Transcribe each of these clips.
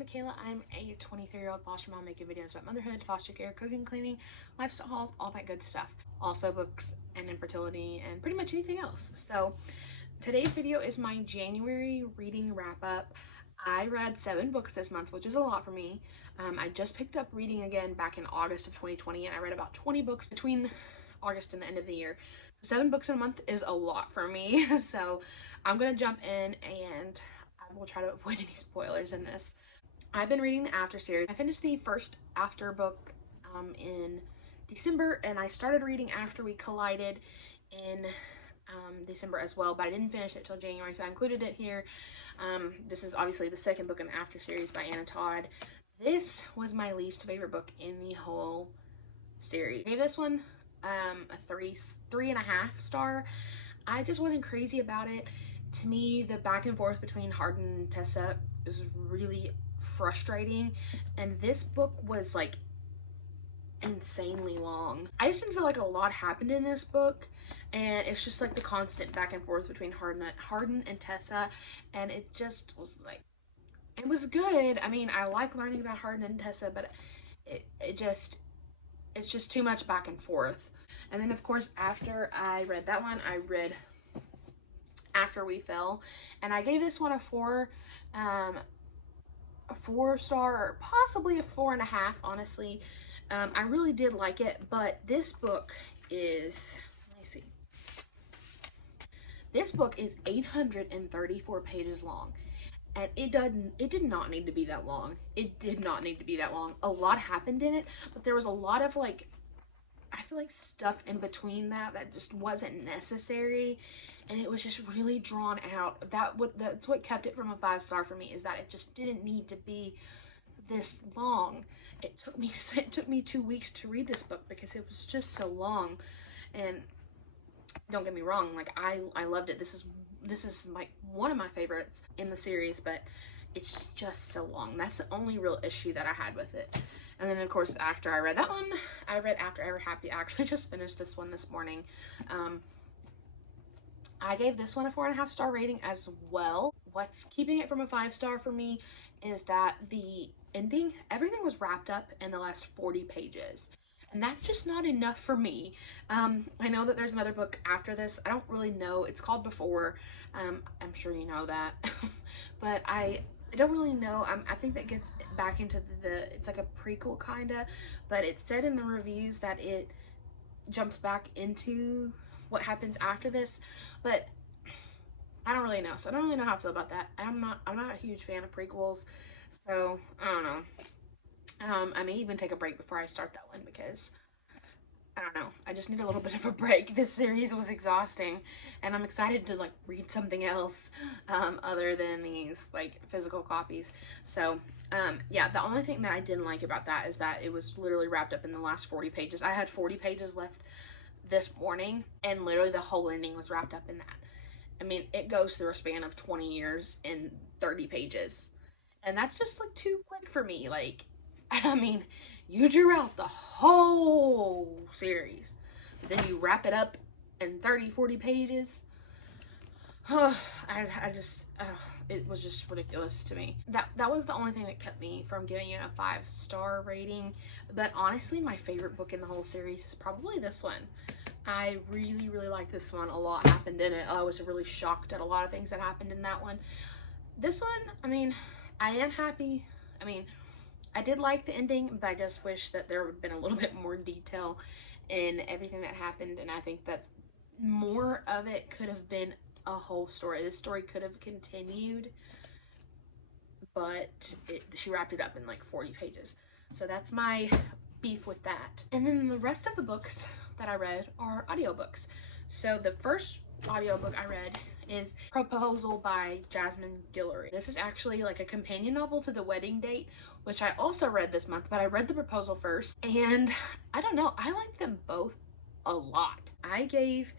Michaela. I'm a 23-year-old foster mom making videos about motherhood, foster care, cooking, cleaning, lifestyle hauls, all that good stuff. Also books and infertility and pretty much anything else. So today's video is my January reading wrap up. I read 7 books this month, which is a lot for me. I just picked up reading again back in August of 2020, and I read about 20 books between August and the end of the year. 7 books in a month is a lot for me. So I'm gonna jump in and I will try to avoid any spoilers in this. I've been reading the After series. I finished the first After book in December, and I started reading After We Collided in December as well, but I didn't finish it till January, so I included it here. This is obviously the second book in the After series by Anna Todd. This was my least favorite book in the whole series. I gave this one a 3.5 star. I just wasn't crazy about it. To me, the back and forth between Hardin and Tessa is really frustrating, and this book was like insanely long. I just didn't feel like a lot happened in this book, and it's just like the constant back and forth between Hardin and Tessa, and it just was like, it was good. I mean, I like learning about Hardin and Tessa, but it's just too much back and forth. And then of course, after I read that one, I read After We Fell, and I gave this one a 4 star, or possibly a 4.5, honestly. I really did like it, but this book is, let me see, this book is 834 pages long, and it did not need to be that long. It did not need to be that long. A lot happened in it, but there was a lot of like, I feel like stuff in between that just wasn't necessary, and it was just really drawn out. That's what kept it from a 5 star for me, is that it just didn't need to be this long. It took me 2 weeks to read this book because it was just so long. And don't get me wrong, like I loved it. This is like one of my favorites in the series, but it's just so long. That's the only real issue that I had with it. And then of course, after I read that one, I read After Ever Happy. I actually just finished this one this morning. I gave this one a 4.5 star rating as well. What's keeping it from a 5 star for me is that the ending, everything was wrapped up in the last 40 pages. And that's just not enough for me. I know that there's another book after this. I don't really know. It's called Before. I'm sure you know that. But I don't really know. I think that gets back into it's like a prequel kinda. But it said in the reviews that it jumps back into what happens after this. But I don't really know. So I don't really know how I feel about that. I'm not a huge fan of prequels. So I don't know. I may even take a break before I start that one, because I don't know, I just need a little bit of a break. This series was exhausting, and I'm excited to like read something else other than these like physical copies. So yeah, the only thing that I didn't like about that is that it was literally wrapped up in the last 40 pages. I had 40 pages left this morning, and literally the whole ending was wrapped up in that. I mean, it goes through a span of 20 years in 30 pages, and that's just like too quick for me. Like, I mean, you drew out the whole series, but then you wrap it up in 30-40 pages. It was just ridiculous to me. That was the only thing that kept me from giving it a 5 star rating. But honestly, my favorite book in the whole series is probably this one. I really, really like this one. A lot happened in it. I was really shocked at a lot of things that happened in that one. This one, I mean, I am happy. I mean, I did like the ending, but I just wish that there would have been a little bit more detail in everything that happened, and I think that more of it could have been a whole story. This story could have continued, but she wrapped it up in like 40 pages. So that's my beef with that. And then the rest of the books that I read are audiobooks. So the first audiobook I read is Proposal by Jasmine Guillory. This is actually like a companion novel to The Wedding Date, which I also read this month, but I read the proposal first, and I don't know, I like them both a lot. I gave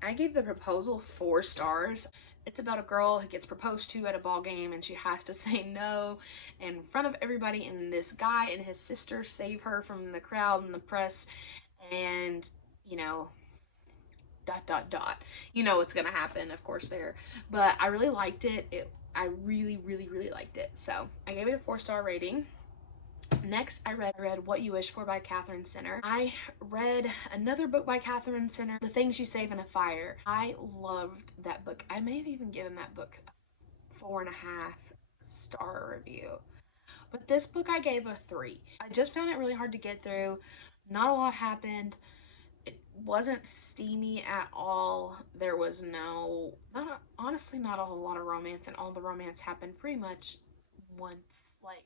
the proposal 4 stars. It's about a girl who gets proposed to at a ball game, and she has to say no in front of everybody, and this guy and his sister save her from the crowd and the press, and you know, ... You know what's gonna happen, of course, there. But I really liked it. I really, really, really liked it. So I gave it a 4-star rating. Next, I read What You Wish For by Catherine Sinner. I read another book by Catherine Sinner, The Things You Save in a Fire. I loved that book. I may have even given that book a 4.5-star review. But this book I gave a 3. I just found it really hard to get through. Not a lot happened. It wasn't steamy at all. There was honestly not a whole lot of romance, and all the romance happened pretty much once, like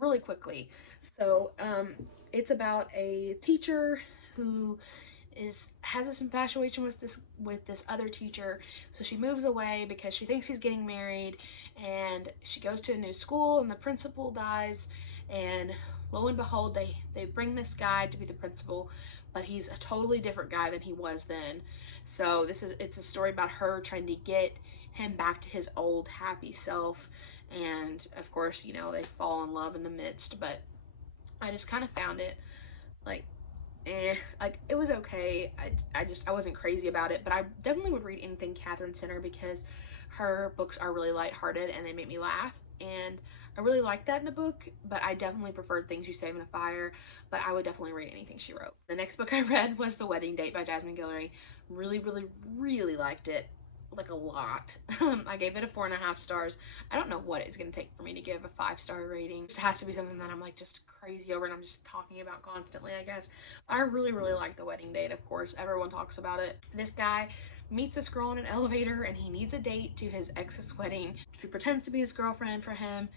really quickly. So it's about a teacher who has this infatuation with this other teacher. So she moves away because she thinks he's getting married, and she goes to a new school, and the principal dies, and lo and behold, they bring this guy to be the principal, but he's a totally different guy than he was then. So it's a story about her trying to get him back to his old happy self, and of course, you know, they fall in love in the midst. But I just kind of found it like like it was okay. I wasn't crazy about it, but I definitely would read anything Catherine Sinner because her books are really lighthearted and they make me laugh, and I really like that in a book. But I definitely preferred Things You Save in a Fire, but I would definitely read anything she wrote. The next book I read was The Wedding Date by Jasmine Guillory. Really, really, really liked it, like a lot. I gave it a 4.5 stars. I don't know what it's gonna take for me to give a 5-star rating. It just has to be something that I'm like just crazy over and I'm just talking about constantly, I guess. I really, really like The Wedding Date. Of course, everyone talks about it. This guy meets this girl in an elevator and he needs a date to his ex's wedding. She pretends to be his girlfriend for him,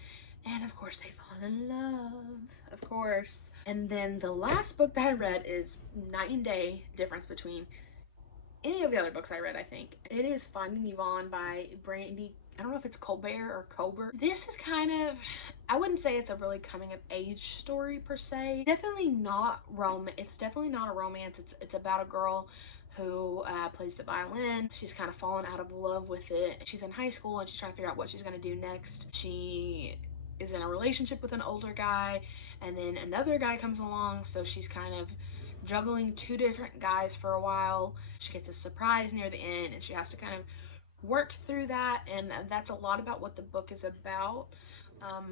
and of course they fall in love, of course. And then the last book that I read is night and day difference between any of the other books I read, I think. It is Finding Yvonne by Brandy. I don't know if it's Colbert or Colbert. This is kind of, I wouldn't say it's a really coming of age story per se. Definitely not it's definitely not a romance. It's about a girl who plays the violin. She's kind of fallen out of love with it. She's in high school and she's trying to figure out what she's gonna do next. She is in a relationship with an older guy, and then another guy comes along, so she's kind of juggling 2 different guys for a while. She gets a surprise near the end and she has to kind of work through that, and that's a lot about what the book is about. I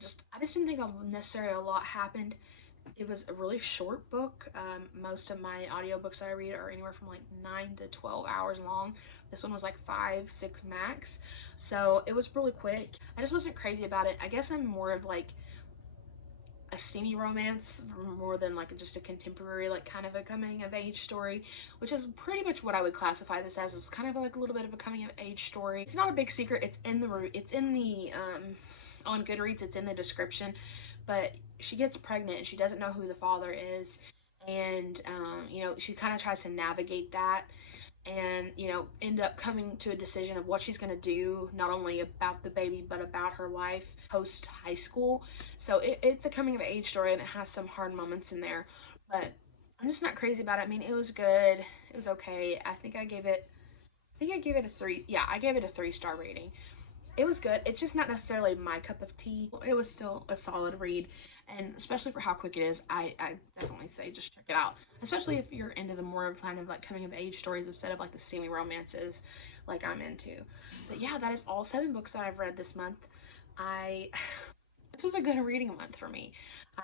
just didn't think necessarily a lot happened. It was a really short book. Most of my audiobooks that I read are anywhere from like 9 to 12 hours long. This one was like 5, 6 max. So it was really quick. I just wasn't crazy about it. I guess I'm more of like a steamy romance more than like just a contemporary, like kind of a coming of age story, which is pretty much what I would classify this as. It's kind of like a little bit of a coming of age story. It's not a big secret. It's in the on Goodreads, it's in the description, but she gets pregnant and she doesn't know who the father is, and you know, she kind of tries to navigate that, and you know, end up coming to a decision of what she's going to do, not only about the baby but about her life post high school. So it's a coming of age story and it has some hard moments in there, but I'm just not crazy about it. I mean, it was good, it was okay. I think I gave it a 3. Yeah, I gave it a 3-star rating. It was good. It's just not necessarily my cup of tea. It was still a solid read, and especially for how quick it is, I definitely say just check it out. Especially if you're into the more kind of like coming of age stories instead of like the steamy romances like I'm into. But yeah, that is all 7 books that I've read this month. This was a good reading month for me.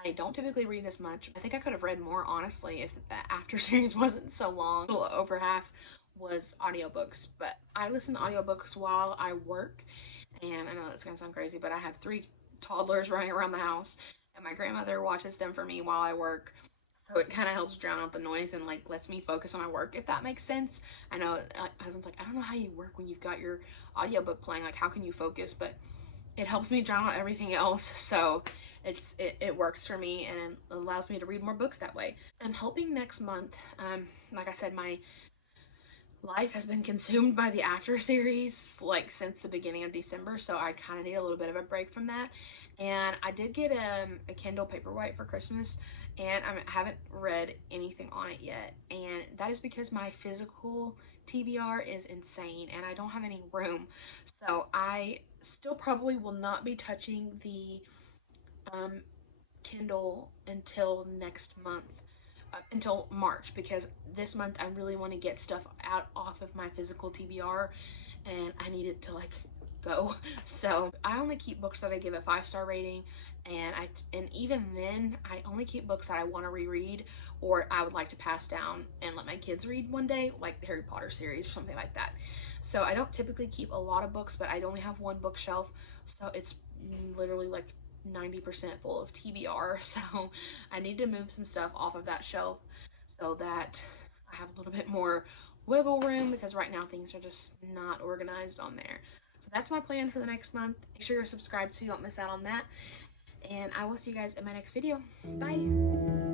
I don't typically read this much. I think I could have read more, honestly, if the after series wasn't so long. A little over half was audiobooks, but I listen to audiobooks while I work. And I know that's gonna sound crazy, but I have 3 toddlers running around the house, and my grandmother watches them for me while I work. So it kind of helps drown out the noise and like lets me focus on my work, if that makes sense. I know my husband's like, I don't know how you work when you've got your audiobook playing. Like, how can you focus? But it helps me drown out everything else. So it works for me and it allows me to read more books that way. I'm hoping next month, like I said, my life has been consumed by the after series like since the beginning of December, so I kind of need a little bit of a break from that. And I did get a Kindle Paperwhite for Christmas, and I haven't read anything on it yet, and that is because my physical TBR is insane and I don't have any room. So I still probably will not be touching the Kindle until next month, until March, because this month I really want to get stuff out off of my physical TBR, and I need it to like go. So I only keep books that I give a 5-star rating, and even then I only keep books that I want to reread or I would like to pass down and let my kids read one day, like the Harry Potter series or something like that. So I don't typically keep a lot of books, but I only have one bookshelf, so it's literally like 90% full of TBR. So I need to move some stuff off of that shelf so that I have a little bit more wiggle room, because right now things are just not organized on there. So that's my plan for the next month. Make sure you're subscribed so you don't miss out on that. And I will see you guys in my next video. Bye.